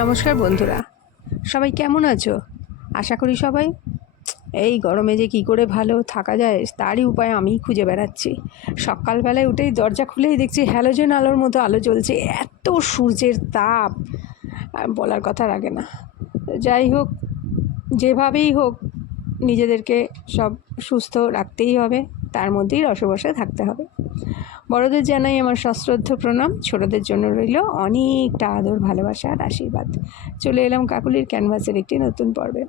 নমস্কার বন্ধুরা। সবাই কেমন আছো? আশা করি সবাই, এই গরমে যে কি করে ভালো থাকা যায়, তারই উপায় আমি খুঁজে বেড়াচ্ছি। সকালবেলায় উঠেই দরজা খুলেই দেখছি হ্যালোজেন আলোর মতো আলো জ্বলছে, এত সূর্যের তাপ। বলার কথা রাখে না। যাই হোক, যেভাবেই হোক, নিজেদেরকে সব সুস্থ রাখতেই হবে, তার মধ্যেই রসবসে থাকতে হবে। বড়দের জানাই আমার সশ্রদ্ধ প্রণাম। ছোটদের জন্য রইল অনেকটা আদর, ভালোবাসা আর আশীর্বাদ। চলে এলাম কাকুলির ক্যানভাসের একটি নতুন পর্বে।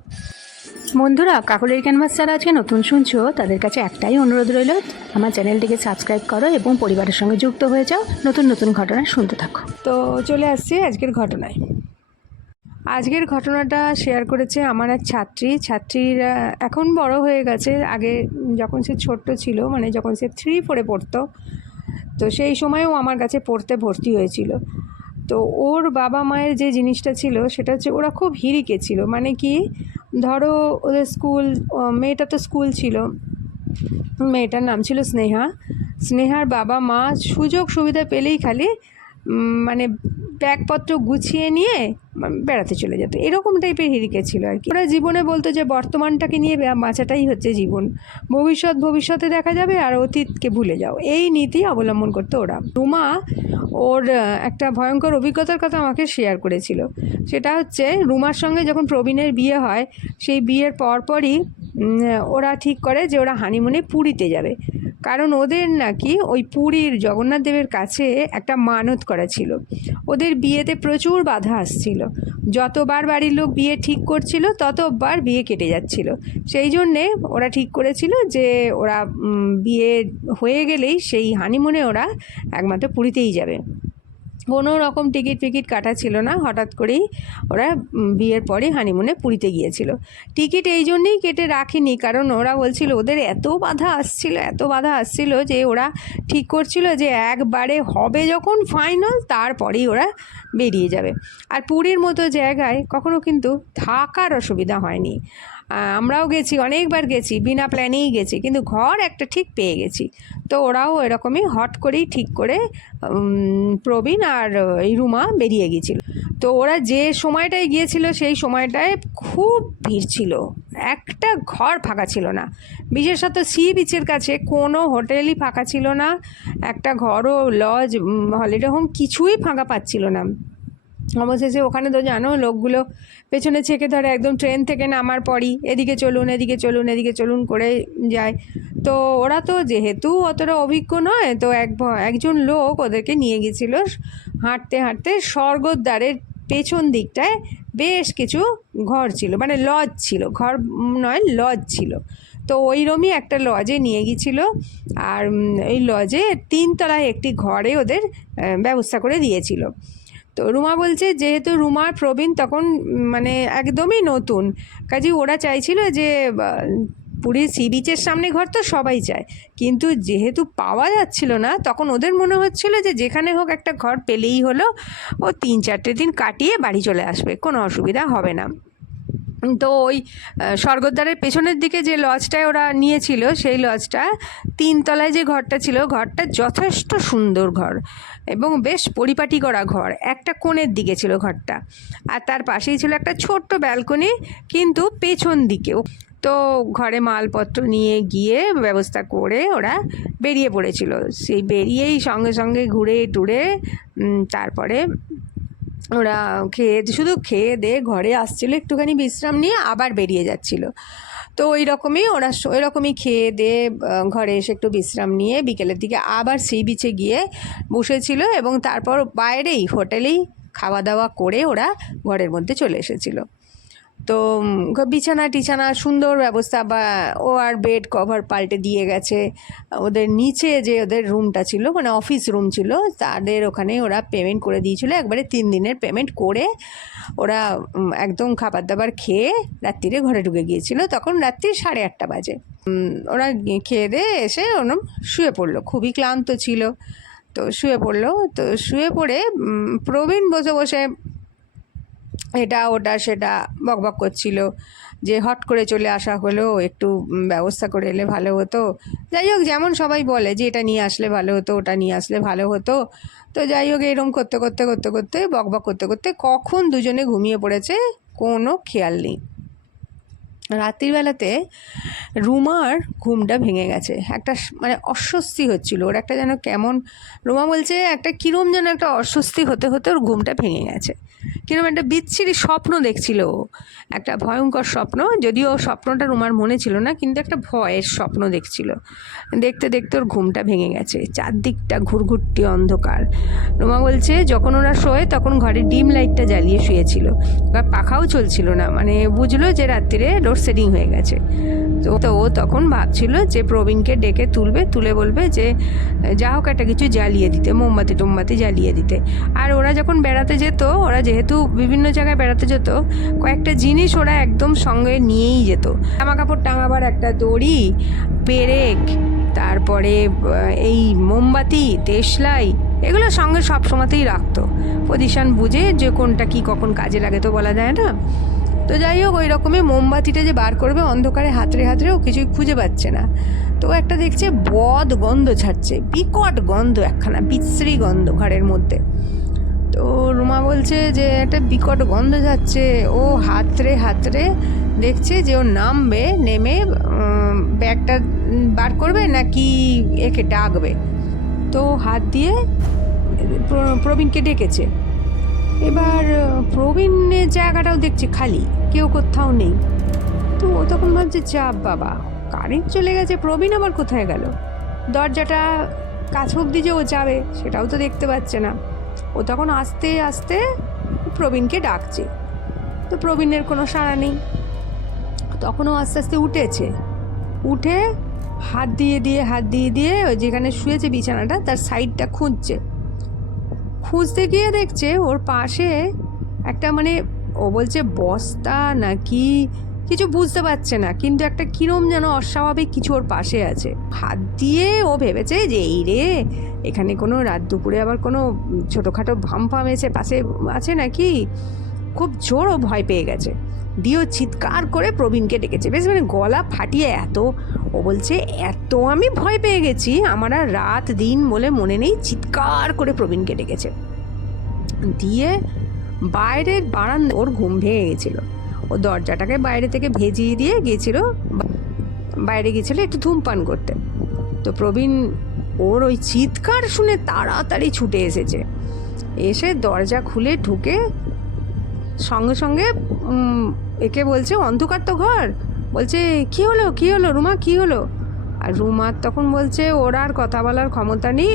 বন্ধুরা, কাকুলির ক্যানভাস যারা আজকে নতুন শুনছো, তাদের কাছে একটাই অনুরোধ রইল, আমার চ্যানেলটিকে সাবস্ক্রাইব করো এবং পরিবারের সঙ্গে যুক্ত হয়ে যাও। নতুন নতুন ঘটনা শুনতে থাকো। তো চলে আসছি আজকের ঘটনায়। আজকের ঘটনাটা শেয়ার করেছে আমার এক ছাত্রী। ছাত্রীর এখন বড় হয়ে গেছে। আগে যখন সে ছোট্ট ছিল মানে যখন সে থ্রি ফোরে পড়তো তো সেই সময়ও আমার কাছে পড়তে ভর্তি হয়েছিল। তো ওর বাবা মায়ের যে জিনিসটা ছিল, সেটা হচ্ছে ওরা খুব হিরিকে ছিল। মানে কি, ধরো ওদের স্কুল মেয়েটা তো স্কুল ছিল। মেয়েটার নাম ছিল স্নেহা। স্নেহার বাবা মা সুযোগ সুবিধা পেলেই খালি মানে ব্যাগপত্র গুছিয়ে নিয়ে বেড়াতে চলে যেত। এরকম টাইপের হিরিকে ছিল আর কি। ওরা জীবনে বলতো যে, বর্তমানটাকে নিয়ে বাঁচাটাই হচ্ছে জীবন। ভবিষ্যৎ ভবিষ্যতে দেখা যাবে আর অতীতকে ভুলে যাও। এই নীতি অবলম্বন করতো ওরা। রুমা ওর একটা ভয়ঙ্কর অভিজ্ঞতার কথা আমাকে শেয়ার করেছিল। সেটা হচ্ছে, রুমার সঙ্গে যখন প্রবীণের বিয়ে হয়, সেই বিয়ের পরপরই ওরা ঠিক করে যে, ওরা হানিমুনে পুরীতে যাবে। কারণ ওদের নাকি ওই পুরীর জগন্নাথ দেবের কাছে একটা মানত করা ছিল। ওদের বিয়েতে প্রচুর বাধা আসছিল। যতবার বাড়ির লোক বিয়ে ঠিক করছিল, ততবার বিয়ে কেটে যাচ্ছিল। সেই জন্যে ওরা ঠিক করেছিল যে, ওরা বিয়ে হয়ে গেলেই সেই হানিমুনে ওরা একমাত্র পুরীতেই যাবে। কোনো রকম টিকিট ফিকিট কাটা ছিল না। হঠাৎ করেই ওরা বিয়ের পরে হানিমুনে পুরীতে গিয়েছিল। টিকিট এই জন্যেই কেটে রাখেনি, কারণ ওরা বলছিল, ওদের এত বাধা আসছিল, এত বাধা আসছিল যে ওরা ঠিক করছিল যে একবারে হবে যখন ফাইনাল তারপরেই ওরা বেরিয়ে যাবে। আর পুরীর মতো জায়গায় কখনো কিন্তু থাকার অসুবিধা হয়নি। আমরাও গেছি, অনেকবার গেছি, বিনা প্ল্যানেই গেছি, কিন্তু ঘর একটা ঠিক পেয়ে গেছি। তো ওরাও এরকমই হট করেই ঠিক করে প্রবীণ আর এই রুমা বেরিয়ে গিয়েছিল তো ওরা যে সময়টায় গিয়েছিল সেই সময়টায় খুব ভিড় ছিল। একটা ঘর ফাঁকা ছিল না। বিশেষত সি বিচের কাছে কোনো হোটেলই ফাঁকা ছিল না। একটা ঘরও, লজ হলিডে হোম কিছুই ফাঁকা পাচ্ছিল না। অবশেষে ওখানে তো জানো লোকগুলো পেছনে ছেঁকে ধরে একদম ট্রেন থেকে নামার পরই, এদিকে চলুন এদিকে চলুন এদিকে চলুন করে যায়। তো ওরা তো যেহেতু অতটা অভিজ্ঞ নয়, তো এক একজন লোক ওদেরকে নিয়ে গেছিল হাঁটতে হাঁটতে স্বর্গদ্বারের পেছন দিকটায় বেশ কিছু ঘর ছিল মানে লজ ছিল। ঘর নয় লজ ছিল। তো ওইরমই একটা লজে নিয়ে গিয়েছিল আর এই লজে তিনতলায় একটি ঘরে ওদের ব্যবস্থা করে দিয়েছিল। তো রুমা বলছে, যেহেতু রুমার প্রবীণ তখন মানে একদমই নতুন। কাজে ওরা চাইছিল যে পুরীর সি বিচের সামনে ঘর তো সবাই চায়। কিন্তু যেহেতু পাওয়া যাচ্ছিল না, তখন ওদের মনে হচ্ছিল যে, যেখানে হোক একটা ঘর পেলেই হলো, ও তিন চারটে দিন কাটিয়ে বাড়ি চলে আসবে। কোনো অসুবিধা হবে না। তো ওই স্বর্গদ্বারের পেছনের দিকে যে লজটায় ওরা নিয়েছিল, সেই লজটা তিনতলায় যে ঘরটা ছিল, ঘরটা যথেষ্ট সুন্দর ঘর এবং বেশ পরিপাটি করা ঘর। একটা কোণের দিকে ছিল ঘরটা। আর তার পাশেই ছিল একটা ছোট্ট ব্যালকনি, কিন্তু পেছন দিকেও। তো ঘরে মালপত্র নিয়ে গিয়ে ব্যবস্থা করে ওরা বেরিয়ে পড়েছিল। সেই বেরিয়েই সঙ্গে সঙ্গে ঘুরে টুরে তারপরে ওরা খেয়ে শুধু খেয়ে দিয়ে ঘরে আসছিল একটুখানি বিশ্রাম নিয়ে আবার বেরিয়ে যাচ্ছিল। তো ওই রকমই ওরা ওই রকমই খেয়ে দিয়ে ঘরে এসে একটু বিশ্রাম নিয়ে বিকেলের দিকে আবার সি বিচে গিয়ে বসেছিল এবং তারপর বাইরেই হোটেলেই খাওয়া দাওয়া করে ওরা ঘরের মধ্যে চলে এসেছিল। তো বিছানা টিছানা সুন্দর ব্যবস্থা বা ও আর বেড কভার পাল্টে দিয়ে গেছে। ওদের নিচে যে ওদের রুমটা ছিল মানে অফিস রুম ছিল, তাদের ওখানে ওরা পেমেন্ট করে দিয়েছিল। একবারে তিন দিনের পেমেন্ট করে ওরা একদম খাবার দাবার খেয়ে রাত্রিরে ঘরে ঢুকে গিয়েছিল। তখন রাত্রি সাড়ে আটটা বাজে। ওরা খেয়ে দিয়ে এসে ওরম শুয়ে পড়ল। খুবই ক্লান্ত ছিল। তো শুয়ে পড়ল। তো শুয়ে পড়ে প্রবীণ বসে বসে এটা, ওটা, সেটা বকবক করছিল। যে হট করে চলে আসা হলো, একটু ব্যবস্থা করে এলে ভালো হতো। যাই হোক, যেমন সবাই বলে যে এটা নিয়ে আসলে ভালো হতো, ওটা নিয়ে আসলে ভালো হতো। তো যাই হোক, এরম করতে করতে করতে করতে, বক বক করতে করতে কখন দুজনে ঘুমিয়ে পড়েছে, কোনো খেয়াল নেই। রাত্রিবেলাতে রুমার ঘুমটা ভেঙে গেছে। একটা মানে অস্বস্তি হচ্ছিল। ওর একটা যেন কেমন, রুমা বলছে, একটা কিরম যেন একটা অস্বস্তি হতে হতে ওর ঘুমটা ভেঙে গেছে। কিরম একটা বিচ্ছিরি স্বপ্ন দেখছিল ও। একটা ভয়ঙ্কর স্বপ্ন। যদিও স্বপ্নটা রুমার মনে ছিল না, কিন্তু একটা ভয়ের স্বপ্ন দেখছিল। দেখতে দেখতে ওর ঘুমটা ভেঙে গেছে। চারদিকটা ঘুরঘুরটি অন্ধকার। রুমা বলছে, যখন ওরা শোয় তখন ঘরে ডিম লাইটটা জ্বালিয়ে শুয়েছিল। এবার পাখাও চলছিল না। মানে বুঝলো যে রাত্রিরে লোডশেডিং হয়ে গেছে। তো তো ও তখন ভাবছিল যে প্রবীণকে ডেকে তুলবে, তুলে বলবে যে, যা হোক একটা কিছু জ্বালিয়ে দিতে, মোমবাতি টোমবাতি জ্বালিয়ে দিতে। আর ওরা যখন বেড়াতে যেত, ওরা যেহেতু বিভিন্ন জায়গায় বেড়াতে যেত, কয়েকটা জিনিস ওরা একদম সঙ্গে নিয়েই যেত। জামা কাপড় টাঙাবার একটা দড়ি, পেরেক, তারপরে এই মোমবাতি দেশলাই এগুলো সঙ্গে সব সময়তেই রাখতো। পজিশন বুঝে যে কোনটা কি কখন কাজে লাগে তো বলা যায় না। তো যাই হোক, ওই রকমই মোমবাতিটা যে বার করবে অন্ধকারে হাতড়ে হাতড়ে, ও কিছুই খুঁজে পাচ্ছে না। তো একটা দেখছে বদ গন্ধ ছাড়ছে, বিকট গন্ধ, একখানা বিশ্রী গন্ধ ঘরের মধ্যে। তো রুমা বলছে যে, একটা বিকট গন্ধ যাচ্ছে ও হাতড়ে হাতড়ে দেখছে যে, ও নামবে, নেমে ব্যাগটা বার করবে নাকি একে ডাকবে। তো হাত দিয়ে প্র- প্রবীণকে ডেকেছে। এবার প্রবীণের জায়গাটাও দেখছি খালি, কেউ কোথাও নেই। তো ও তখন ভাবছে চাপ বাবা কারেন্ট চলে গেছে, প্রবীণ আবার কোথায় গেল? দরজাটা কাছ অব্দি যে ও যাবে, সেটাও তো দেখতে পাচ্ছে না। ও তখন আস্তে আস্তে প্রবীণকে ডাকছে। তো প্রবীণের কোনো সাড়া নেই। তখন ও আস্তে আস্তে উঠেছে। উঠে হাত দিয়ে দিয়ে, হাত দিয়ে দিয়ে ওই যেখানে শুয়েছে বিছানাটা, তার সাইডটা খুঁজছে। খুঁজতে গিয়ে দেখছে ওর পাশে একটা মানে ও বলছে বস্তা নাকি কিছু বুঝতে পারছে না, কিন্তু একটা কিরম যেন অস্বাভাবিক কিছু ওর পাশে আছে। হাত দিয়ে ও ভেবেছে যে এই রে, এখানে কোনো রাত দুপুরে আবার কোনো ছোটোখাটো ভাম ফাম এসে পাশে আছে নাকি? খুব জোর ও ভয় পেয়ে গেছে। দিয়েও চিৎকার করে প্রবীণকে ডেকেছে। বেশ মানে গলা ফাটিয়ে এত ও বলছে, এত আমি ভয় পেয়ে গেছি। আমার আর রাত দিন বলে মনে নেই। চিৎকার করে প্রবীণকে ডেকেছে দিয়ে বাইরের বারান ওর ঘুম ভেঙে গেছিল। ও দরজাটাকে বাইরে থেকে ভেজিয়ে দিয়ে গিয়েছিল। বাইরে গিয়েছিল একটু ধূমপান করতে। তো প্রবীণ ওর ওই চিৎকার শুনে তাড়াতাড়ি ছুটে এসেছে। এসে দরজা খুলে ঢুকে সঙ্গে সঙ্গে একে বলছে, অন্ধকার তো ঘর। বলছে, কি হলো কি হলো, রুমা, কি হলো? আর রুমার তখন বলছে, ওর আর কথা বলার ক্ষমতা নেই।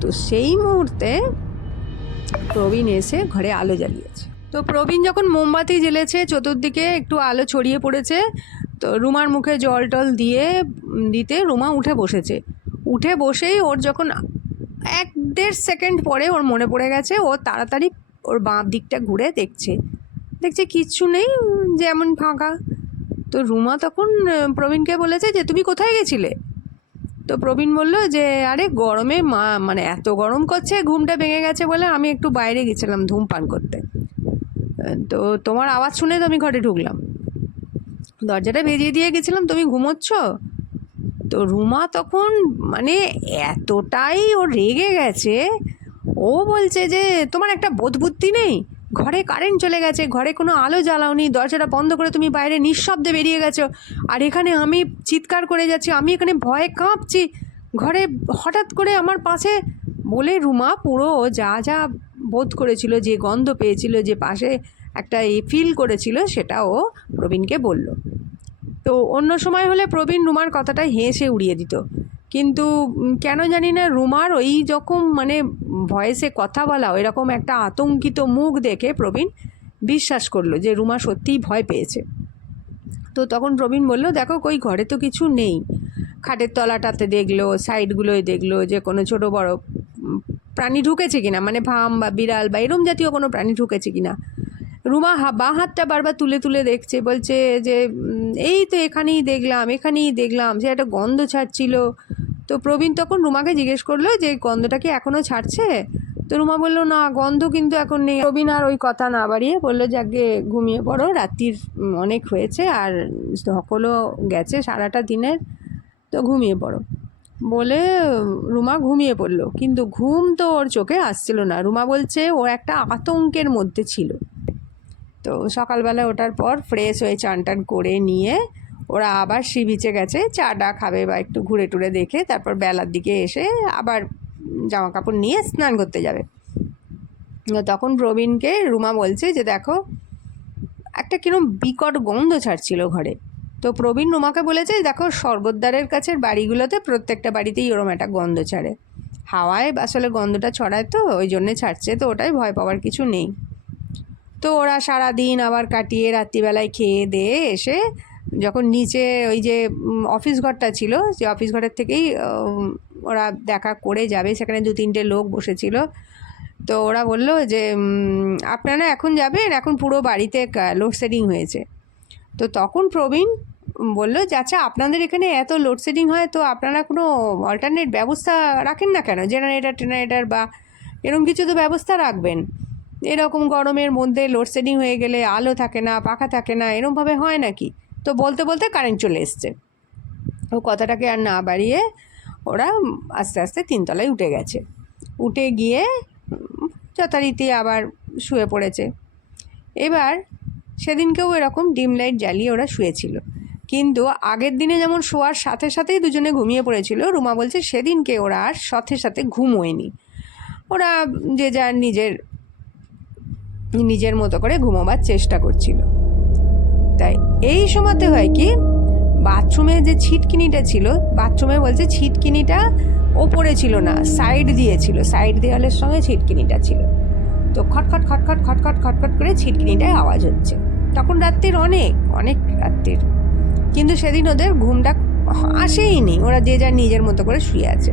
তো সেই মুহূর্তে প্রবীণ এসে ঘরে আলো জ্বালিয়েছে। তো প্রবীণ যখন মোমবাতি জ্বেলেছে, চতুর্দিকে একটু আলো ছড়িয়ে পড়েছে, তো রুমার মুখে জল টল দিয়ে, দিতে রুমা উঠে বসেছে। উঠে বসেই ওর যখন এক দেড় সেকেন্ড পরে ওর মনে পড়ে গেছে, ও তাড়াতাড়ি ওর বাঁ দিকটা ঘুরে দেখছে। দেখছে কিচ্ছু নেই, যেমন ফাঁকা। তো রুমা তখন প্রবীণকে বলেছে যে, তুমি কোথায় গেছিলে? তো প্রবীণ বলল যে, আরে, গরমে মা মানে এত গরম করছে, ঘুমটা ভেঙে গেছে বলে আমি একটু বাইরে গেছিলাম ধূমপান করতে। তো তোমার আওয়াজ শুনে তো আমি ঘরে ঢুকলাম। দরজাটা ভেজিয়ে দিয়ে গেছিলাম, তুমি ঘুমোচ্ছ? তো রুমা তখন মানে এতটাই ও রেগে গেছে, ও বলছে যে, তোমার একটা বোধ বুদ্ধি নেই? ঘরে কারেন্ট চলে গেছে, ঘরে কোনো আলো জ্বালাওনি, দরজাটা বন্ধ করে তুমি বাইরে নিঃশব্দে বেরিয়ে গেছো। আর এখানে আমি চিৎকার করে যাচ্ছি, আমি এখানে ভয়ে কাঁপছি। ঘরে হঠাৎ করে আমার পাশে বলে, রুমা, পুরো যা যা বোধ করেছিল, যে গন্ধ পেয়েছিল, যে পাশে একটা এ ফিল করেছিল, সেটা ও প্রবীণকে বলল। তো অন্য সময় হলে প্রবীণ রুমার কথাটা হেসে উড়িয়ে দিত। কিন্তু কেন জানি না, রুমার ওই রকম মানে ভয়েসে কথা বলা এরকম একটা আতঙ্কিত মুখ দেখে প্রবীণ বিশ্বাস করল যে রুমা সত্যিই ভয় পেয়েছে। তো তখন প্রবীণ বলল, দেখো, কই, ঘরে তো কিছু নেই। খাটের তলাটাতে দেখল, সাইডগুলোয় দেখল যে কোনো ছোট বড় প্রাণী ঢুকেছে কিনা মানে ভাম বা বিড়াল বা এরম জাতীয় কোনো প্রাণী ঢুকেছে কিনা। রুমা হা, বাঁ হাতটা বারবার তুলে তুলে দেখছে, বলছে যে এই তো এখানেই দেখলাম এখানেই দেখলাম। সে একটা গন্ধ ছাড়ছিল। তো প্রবীণ তখন রুমাকে জিজ্ঞেস করল যে, গন্ধটা কি এখনও ছাড়ছে? তো রুমা বলল, না, গন্ধ কিন্তু এখন নেই। প্রবীণ আর ওই কথা না বাড়িয়ে বলল যাকে ঘুমিয়ে পড়ো, রাত্রির অনেক হয়েছে আর ধকলও গেছে সারাটা দিনের, তো ঘুমিয়ে পড়ো। বলে রুমা ঘুমিয়ে পড়ল। কিন্তু ঘুম তো ওর চোখে আসছিল না। রুমা বলছে ও একটা আতঙ্কের মধ্যে ছিল। তো সকালবেলা ওঠার পর ফ্রেশ হয়ে চান টান করে নিয়ে ওরা আবার সি বিচে গেছে চাটা খাবে বা একটু ঘুরে টুরে দেখে তারপর বেলার দিকে এসে আবার জামা কাপড় নিয়ে স্নান করতে যাবে। তখন প্রবীণকে রুমা বলছে যে দেখো, একটা কিরম বিকট গন্ধ ছাড়ছিল ঘরে। তো প্রবীণ রুমাকে বলেছে, দেখো স্বর্গদ্বারের কাছের বাড়িগুলোতে প্রত্যেকটা বাড়িতেই ওরম একটা গন্ধ ছাড়ে। হাওয়ায় আসলে গন্ধটা ছড়ায় তো, ওই জন্যে ছাড়ছে, তো ওটাই ভয় পাওয়ার কিছু নেই। তো ওরা সারা দিন আবার কাটিয়ে রাত্রিবেলায় খেয়ে দিয়ে এসে যখন নিচে ওই যে অফিস ঘরটা ছিল, যে অফিস ঘরের থেকেই ওরা দেখা করে যাবে। সেখানে দু তিনটে লোক বসেছিল। তো ওরা বলল যে আপনারা এখন যাবেন? এখন পুরো বাড়িতে লোডশেডিং হয়েছে। তো তখন প্রবীণ বলল যে আচ্ছা আপনাদের এখানে এত লোডশেডিং হয়, তো আপনারা কোনো অল্টারনেট ব্যবস্থা রাখেন না কেন? জেনারেটার টেনারেটার বা এরকম কিছু তো ব্যবস্থা রাখবেন। এরকম গরমের মধ্যে লোডশেডিং হয়ে গেলে আলো থাকে না, পাখা থাকে না এরমভাবে হয় নাকি? তো বলতে বলতে কারেন্ট চলে এসছে। ও কথাটাকে আর না বাড়িয়ে ওরা আস্তে আস্তে তিনতলায় উঠে গেছে। উঠে গিয়ে যথারীতি আবার শুয়ে পড়েছে। এবার সেদিনকেও এরকম ডিম লাইট জ্বালিয়ে ওরা শুয়েছিল। কিন্তু আগের দিনে যেমন শোয়ার সাথে সাথেই দুজনে ঘুমিয়ে পড়েছিল, রুমা বলছে সেদিনকে ওরা আর সাথে সাথে ঘুমোয়নি। ওরা যে যার নিজের নিজের মতো করে ঘুমোবার চেষ্টা করছিল। তাই এই সময়তে হয় কি বাথরুমে যে ছিটকিনিটা ছিল বাথরুমে বলছে ছিটকিনিটা ওপরে ছিল না সাইড দিয়ে ছিল সাইড দেওয়ালের সঙ্গে ছিটকিনিটা ছিল তো খটখট খটখট খটখট খটখট করে ছিটকিনিটায় আওয়াজ হচ্ছে তখন রাত্রির অনেক অনেক রাত্রির কিন্তু সেদিন ওদের ঘুমটা আসেই নি ওরা যে যার নিজের মতো করে শুয়ে আছে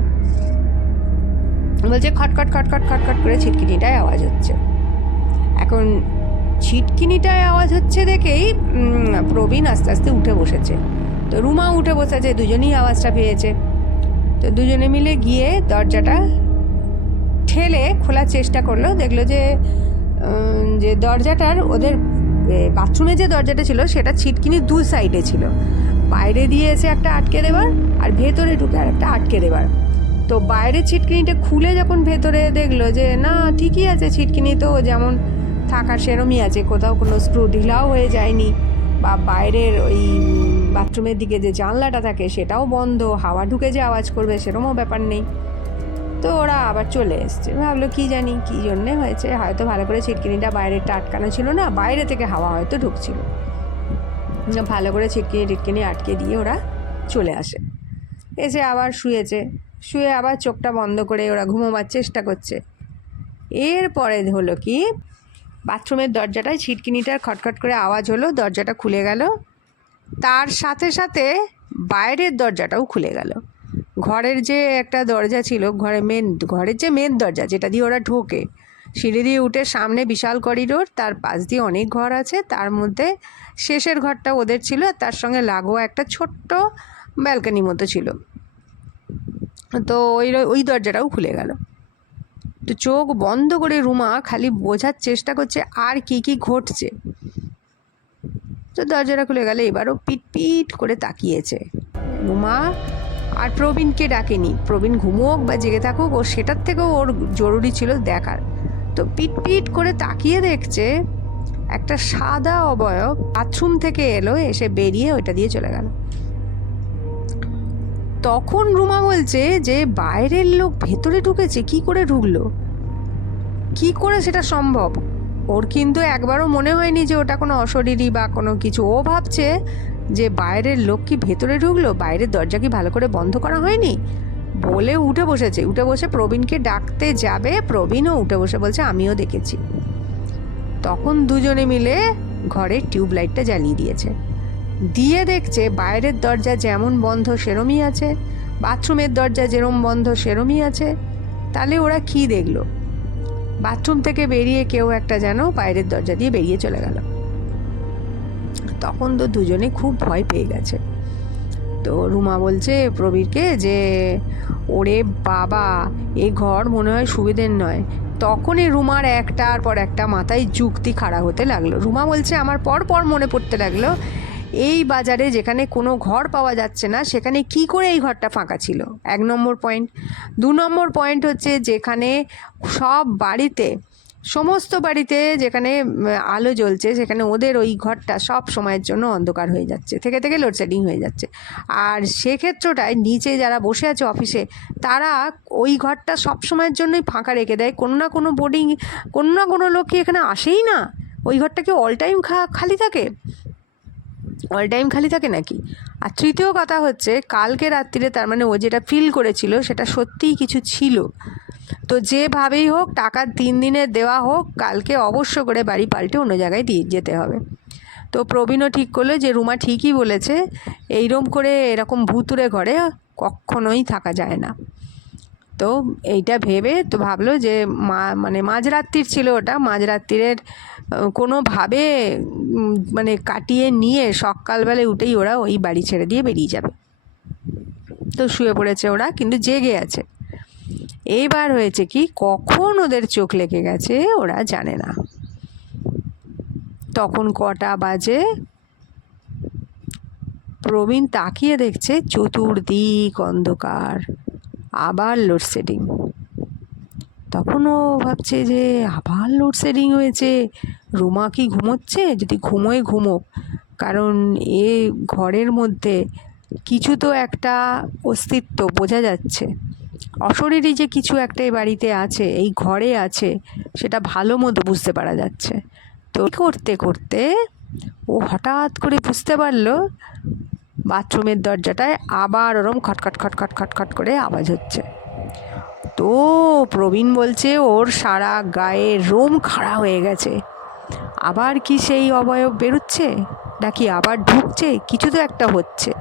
বলছে খটখট খটখট খটখট করে ছিটকিনিটায় আওয়াজ হচ্ছে এখন ছিটকিনিটায় আওয়াজ হচ্ছে দেখেই প্রবীণ আস্তে আস্তে উঠে বসেছে। তো রুমা উঠে বসেছে, দুজনেই আওয়াজটা পেয়েছে। তো দুজনে মিলে গিয়ে দরজাটা ঠেলে খোলার চেষ্টা করল, দেখল যে যে দরজাটার ওদের বাথরুমে যে দরজাটা ছিল, সেটা ছিটকিনি দু সাইডে ছিল। বাইরে দিয়ে এসে একটা আটকে দেবার আর ভেতরে ঢুকে আর একটা আটকে দেবার। তো বাইরে ছিটকিনিটা খুলে যখন ভেতরে দেখল যে, না, ঠিকই আছে ছিটকিনি তো, যেমন থাকার সেরমই আছে, কোথাও কোনো স্ক্রু ঢিলাও হয়ে যায়নি। বা বাইরের ওই বাথরুমের দিকে যে জানলাটা থাকে সেটাও বন্ধ, হাওয়া ঢুকে যে আওয়াজ করবে সেরমও ব্যাপার নেই। তো ওরা আবার চলে এসছে, ভাবলো কি জানি, কী জন্যে হয়েছে, হয়তো ভালো করে ছিটকিনিটা বাইরেটা আটকানো ছিল না, বাইরে থেকে হাওয়া হয়তো ঢুকছিল। ভালো করে ছিটকিনি টিটকিনি আটকে দিয়ে ওরা চলে আসে। এসে আবার শুয়েছে, শুয়ে আবার চোখটা বন্ধ করে ওরা ঘুমোবার চেষ্টা করছে। এরপরে হলো কি বাথরুমের দরজাটায় ছিটকিনিটার খটখট করে আওয়াজ হলো, দরজাটা খুলে গেল। তার সাথে সাথে বাইরের দরজাটাও খুলে গেল। ঘরের যে একটা দরজা ছিল, ঘরে মেন ঘরের যে মেন দরজা, যেটা দিয়ে ওরা ঢোকে, সিঁড়ি দিয়ে উঠে সামনে বিশাল করিডোর, তার পাশ দিয়ে অনেক ঘর আছে, তার মধ্যে শেষের ঘরটা ওদের ছিল তার সঙ্গে লাগোয়া একটা ছোট্ট ব্যালকানি মতো ছিল। তো ওই ওই দরজাটাও খুলে গেল। তো চোখ বন্ধ করে রুমা খালি বোঝার চেষ্টা করছে আর কি কি ঘটছে। তো দরজাটা খুলে গেলে, এবারও পিট পিট করে তাকিয়েছে। রুমা আর প্রবীণকে ডাকেনি। প্রবীণ ঘুমোক বা জেগে থাকুক, ও সেটার থেকেও ওর জরুরি ছিল দেখার। তো পিট পিট করে তাকিয়ে দেখছে একটা সাদা অবয়ব বাথরুম থেকে এলো, এসে বেরিয়ে ওইটা দিয়ে চলে গেল। তখন রুমা বলছে যে বাইরের লোক ভেতরে ঢুকেছে, কি করে ঢুকলো? কি করে সেটা সম্ভব? ওর কিন্তু একবারও মনে হয়নি যে ওটা কোনো অশরীরী বা কোনো কিছু। ও ভাবছে যে বাইরের লোক কি ভেতরে ঢুকলো? বাইরের দরজা কি ভালো করে বন্ধ করা হয়নি? বলে উঠে বসেছে। উঠে বসে প্রবীণকে ডাকতে যাবে। প্রবীণও উঠে বসে বলছে, আমিও দেখেছি। তখন দুজনে মিলে ঘরের টিউবলাইটটা জ্বালিয়ে দিয়েছে। দিয়ে দেখছে বাইরের দরজা যেমন বন্ধ সেরমই আছে, বাথরুমের দরজা যেরম বন্ধ সেরমই আছে। তাহলে ওরা কি দেখল? বাথরুম থেকে বেরিয়ে কেউ একটা যেন বাইরের দরজা দিয়ে বেরিয়ে চলে গেল। তখন তো দুজনে খুব ভয় পেয়ে গেছে। তো রুমা বলছে প্রবীরকে যে, ওরে বাবা, এ ঘর মনে হয় সুবিধের নয়। তখনই রুমার একটার পর একটা মাথায় যুক্তি খাড়া হতে লাগল। রুমা বলছে, আমার পর পর মনে পড়তে লাগল এই বাজারে যেখানে কোনো ঘর পাওয়া যাচ্ছে না, সেখানে কি করে এই ঘরটা ফাঁকা ছিল? এক নম্বর পয়েন্ট দু নম্বর পয়েন্ট হচ্ছে যেখানে সব বাড়িতে, সমস্ত বাড়িতে যেখানে আলো জ্বলছে, সেখানে ওদের ওই ঘরটা সব সময়ের জন্য অন্ধকার হয়ে যাচ্ছে, থেকে থেকে লোডশেডিং হয়ে যাচ্ছে। আর সেক্ষেত্রটায় নিচে যারা বসে আছে অফিসে তারা ওই ঘরটা সব সময়ের জন্যই ফাঁকা রেখে দেয়। কোনো না কোনো বোর্ডিং কোনো না কোনো লোক কি এখানে আসেই না? ওই ঘরটা কি অল টাইম খালি থাকে? অল টাইম খালি থাকে নাকি? আর তৃতীয় কথা হচ্ছে কালকে রাত্রিরে তার মানে ও যেটা ফিল করেছিল সেটা সত্যিই কিছু ছিল। তো যেভাবেই হোক টাকা তিন দিনে দেওয়া হোক কালকে অবশ্য করে বাড়ি পাল্টে অন্য জায়গায় দিয়ে যেতে হবে। তো প্রবীণও ঠিক করল যে রুমা ঠিকই বলেছে এইরম করে এরকম ভুতুরে ঘরে কখনোই থাকা যায় না। তো এইটা ভেবে তো ভাবলো যে মা মানে মাঝরাত্রির ছিল ওটা মাঝরাত্রিরের আহ, কোনোভাবে মানে কাটিয়ে নিয়ে সকালবেলায় উঠেই ওরা ওই বাড়ি ছেড়ে দিয়ে বেরিয়ে যাবে। তো শুয়ে পড়েছে ওরা, কিন্তু জেগে আছে। এইবার হয়েছে কি, কখন ওদের চোখ লেগে গেছে ওরা জানে না। তখন কটা বাজে, প্রবীণ তাকিয়ে দেখছে চতুর্দিক অন্ধকার, আবার লোডশেডিং তখন ও ভাবছে যে আবার লোডশেডিং হয়েছে। রুমা কি ঘুমোচ্ছে? যদি ঘুমোয়, ঘুমোক। কারণ এ ঘরের মধ্যে কিছু তো একটা অস্তিত্ব বোঝা যাচ্ছে। অশরীরই যে কিছু একটা এই বাড়িতে আছে, এই ঘরে আছে, সেটা ভালো মতো বুঝতে পারা যাচ্ছে। তো করতে করতে ও হঠাৎ করে বুঝতে পারল, বাথরুমের দরজাটায় আবার ওরম খটখট খটখট খটখট করে আওয়াজ হচ্ছে। তো প্রবীণ বলছে ওর সারা গায়ে রোম খাড়া হয়ে গেছে। আবার কি সেই অবয়ব বেরোচ্ছে? নাকি আবার ঢুকছে? কিছু তো একটা হচ্ছে।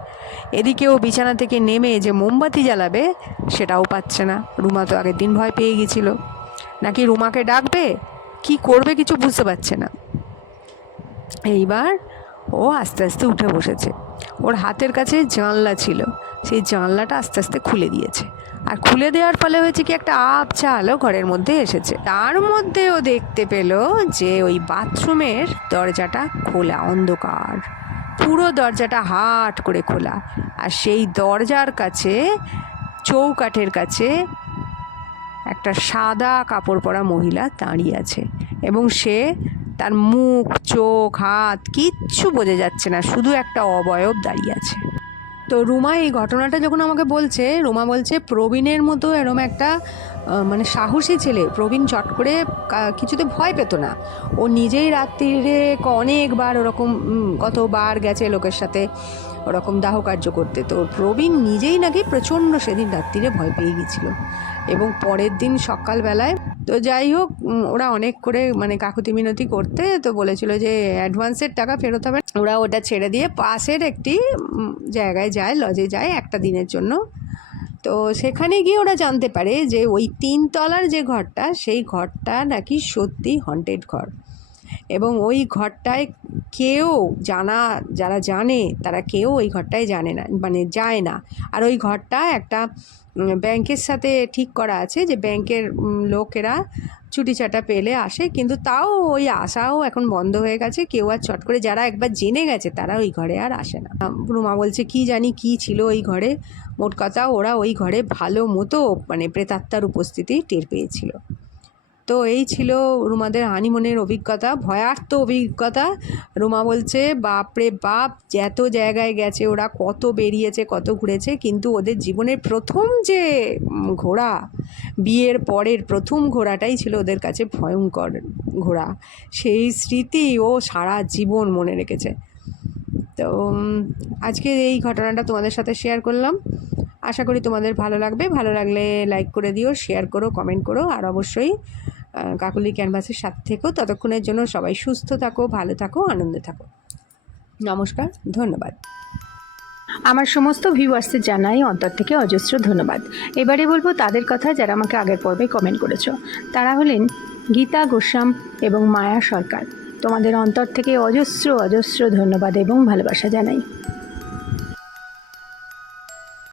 এদিকে ও বিছানা থেকে নেমে যে মোমবাতি জ্বালাবে, সেটাও পাচ্ছে না। রুমা তো আগের দিন ভয় পেয়ে গেছিল। নাকি রুমাকে ডাকবে? কি করবে কিছু বুঝতে পারছে না। এইবার ও আস্তে আস্তে উঠে বসেছে। ওর হাতের কাছে জানলা ছিল। সেই জানলাটা আস্তে আস্তে খুলে দিয়েছে। আর খুলে দেওয়ার ফলে হয়েছে কি একটা আবছা আলো ঘরের মধ্যে এসেছে। তার মধ্যে ও দেখতে পেল যে ওই বাথরুমের দরজাটা খোলা অন্ধকার। পুরো দরজাটা হাট করে খোলা। আর সেই দরজার কাছে, চৌকাঠের কাছে একটা সাদা কাপড় পরা মহিলা দাঁড়িয়ে আছে। এবং সে তার মুখ, চোখ, হাত কিচ্ছু বোঝা যাচ্ছে না, শুধু একটা অবয়ব দাঁড়িয়ে আছে। তো রুমা এই ঘটনাটা যখন আমাকে বলছে, রুমা বলছে, প্রবীণের মতো এরম একটা মানে সাহসী ছেলে, প্রবীণ চট করে কিছুতে ভয় পেত না। ও নিজেই রাত্রিরে অনেকবার ওরকম কতবার গেছে লোকের সাথে ওরকম দাহ কার্য করতে। তো প্রবীণ নিজেই নাকি প্রচণ্ড সেদিন রাত্রিরে ভয় পেয়ে গিয়েছিল। এবং পরের দিন সকালবেলায়, তো যাই হোক ওরা অনেক করে মানে কাকুতি মিনতি করতে তো বলেছিল যে অ্যাডভান্সের টাকা ফেরত হবে। ওরা ওটা ছেড়ে দিয়ে পাশের একটি জায়গায় যায় লজে যায় একটা দিনের জন্য। তো সেখানে গিয়ে ওরা জানতে পারে যে ওই তিনতলার যে ঘরটা, সেই ঘরটা নাকি সত্যি হন্টেড ঘর। এবং ওই ঘরটায় কেউ জানা, যারা জানে, তারা কেউ ওই ঘরটায় জানে না মানে যায় না। আর ওই ঘরটা একটা ব্যাংকের সাথে ঠিক করা আছে যে ব্যাংকের লোকেরা ছুটি চাটা পেলে আসে, কিন্তু তাও ওই আসাও এখন বন্ধ হয়ে গেছে। কেউ আর চট করে, যারা একবার জেনে গেছে, তারা ওই ঘরে আর আসে না। রুমা বলছে, কি জানি কি ছিল ওই ঘরে? মোট কথা, ওরা ওই ঘরে ভালো মতো মানে প্রেতাত্মার উপস্থিতি টের পেয়েছিল। তো এই ছিল রুমাদের হানিমুনের অভিজ্ঞতা ভয়ার্থ অভিজ্ঞতা। রুমা বলছে, বাপরে বাপ, এত জায়গায় গেছে, ওরা কত বেরিয়েছে, কত ঘুরেছে, কিন্তু ওদের জীবনের প্রথম যে ঘোড়া, বিয়ের পরের প্রথম ঘোড়াটাই ছিল ওদের কাছে ভয়ঙ্কর ঘোড়া। সেই স্মৃতি ও সারা জীবন মনে রেখেছে। তো আজকে এই ঘটনাটা তোমাদের সাথে শেয়ার করলাম। আশা করি তোমাদের ভালো লাগবে। ভালো লাগলে লাইক করে দিও শেয়ার করো কমেন্ট করো, আর অবশ্যই কাকুলি ক্যানভাসের সাথে থেকো ততক্ষণের জন্য সবাই সুস্থ থাকো, ভালো থাকো, আনন্দে থাকো। নমস্কার, ধন্যবাদ। আমার সমস্ত ভিউয়ার্সদের জানাই অন্তর থেকে অজস্র ধন্যবাদ। এবারে বলব তাদের কথা যারা আমাকে আগের পর্বে কমেন্ট করেছ। তারা হলেন গীতা গোস্বাম এবং মায়া সরকার। তোমাদের অন্তর থেকে অজস্র অজস্র ধন্যবাদ এবং ভালোবাসা জানাই।